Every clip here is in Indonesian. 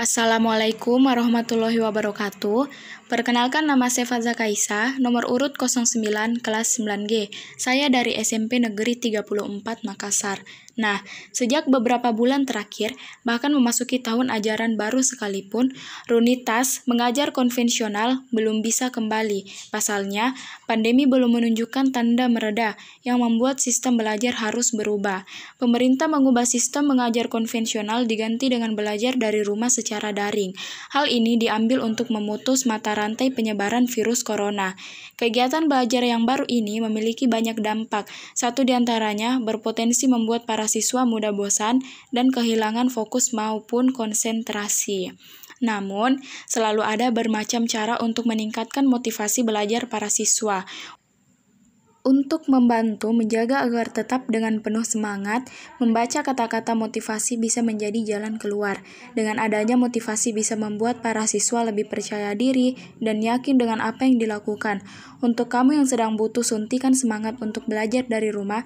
Assalamualaikum warahmatullahi wabarakatuh. Perkenalkan, nama saya Fadza Kaisa, nomor urut 09 kelas 9G. Saya dari SMP Negeri 34 Makassar. Nah, sejak beberapa bulan terakhir, bahkan memasuki tahun ajaran baru sekalipun, rutinitas mengajar konvensional belum bisa kembali. Pasalnya, pandemi belum menunjukkan tanda mereda yang membuat sistem belajar harus berubah. Pemerintah mengubah sistem mengajar konvensional diganti dengan belajar dari rumah secara daring. Hal ini diambil untuk memutus mata rantai penyebaran virus corona. Kegiatan belajar yang baru ini memiliki banyak dampak. Satu diantaranya berpotensi membuat para siswa mudah bosan dan kehilangan fokus maupun konsentrasi. Namun, selalu ada bermacam cara untuk meningkatkan motivasi belajar para siswa. Untuk membantu menjaga agar tetap dengan penuh semangat, membaca kata-kata motivasi bisa menjadi jalan keluar. Dengan adanya motivasi bisa membuat para siswa lebih percaya diri dan yakin dengan apa yang dilakukan. Untuk kamu yang sedang butuh suntikan semangat untuk belajar dari rumah,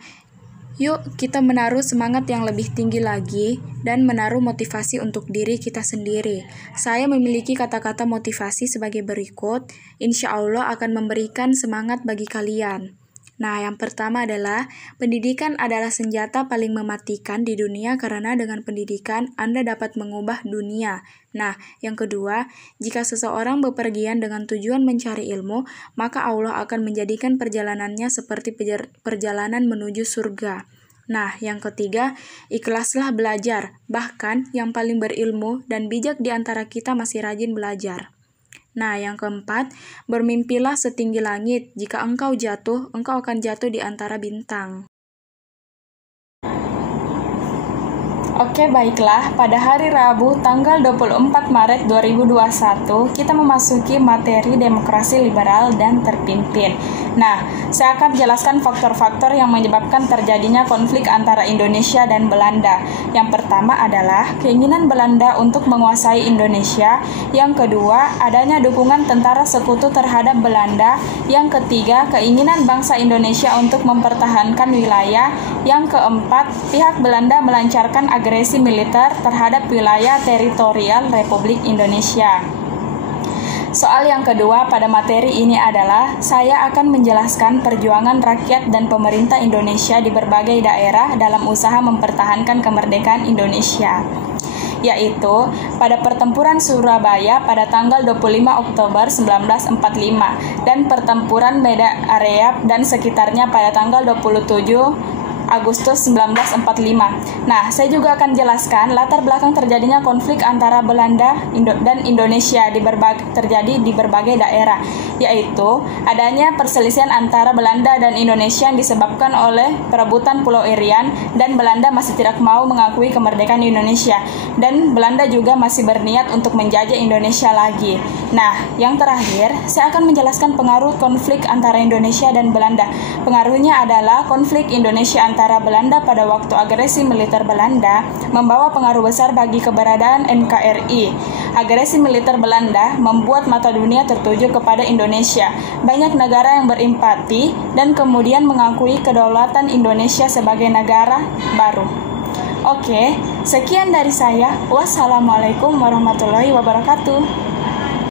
yuk kita menaruh semangat yang lebih tinggi lagi dan menaruh motivasi untuk diri kita sendiri. Saya memiliki kata-kata motivasi sebagai berikut. Insya Allah akan memberikan semangat bagi kalian. Nah, yang pertama adalah pendidikan adalah senjata paling mematikan di dunia karena dengan pendidikan Anda dapat mengubah dunia. Nah, yang kedua, jika seseorang bepergian dengan tujuan mencari ilmu, maka Allah akan menjadikan perjalanannya seperti perjalanan menuju surga. Nah, yang ketiga, ikhlaslah belajar. Bahkan yang paling berilmu dan bijak di antara kita masih rajin belajar. Nah, yang keempat, bermimpilah setinggi langit. Jika engkau jatuh, engkau akan jatuh di antara bintang. Oke, baiklah. Pada hari Rabu, tanggal 24 Maret 2021, kita memasuki materi demokrasi liberal dan terpimpin. Nah, saya akan jelaskan faktor-faktor yang menyebabkan terjadinya konflik antara Indonesia dan Belanda. Yang pertama adalah keinginan Belanda untuk menguasai Indonesia. Yang kedua, adanya dukungan tentara sekutu terhadap Belanda. Yang ketiga, keinginan bangsa Indonesia untuk mempertahankan wilayah. Yang keempat, pihak Belanda melancarkan agresi militer terhadap wilayah teritorial Republik Indonesia. Soal yang kedua pada materi ini adalah saya akan menjelaskan perjuangan rakyat dan pemerintah Indonesia di berbagai daerah dalam usaha mempertahankan kemerdekaan Indonesia, yaitu pada pertempuran Surabaya pada tanggal 25 Oktober 1945 dan pertempuran Medan Area dan sekitarnya pada tanggal 27 Agustus 1945. Nah, saya juga akan jelaskan latar belakang terjadinya konflik antara Belanda dan Indonesia terjadi di berbagai daerah, yaitu adanya perselisihan antara Belanda dan Indonesia yang disebabkan oleh perebutan Pulau Irian dan Belanda masih tidak mau mengakui kemerdekaan Indonesia dan Belanda juga masih berniat untuk menjajah Indonesia lagi. Nah, yang terakhir, saya akan menjelaskan pengaruh konflik antara Indonesia dan Belanda. Pengaruhnya adalah konflik Indonesia antara Belanda pada waktu agresi militer Belanda membawa pengaruh besar bagi keberadaan NKRI. Agresi militer Belanda membuat mata dunia tertuju kepada Indonesia. Banyak negara yang berempati dan kemudian mengakui kedaulatan Indonesia sebagai negara baru. Oke, sekian dari saya. Wassalamualaikum warahmatullahi wabarakatuh.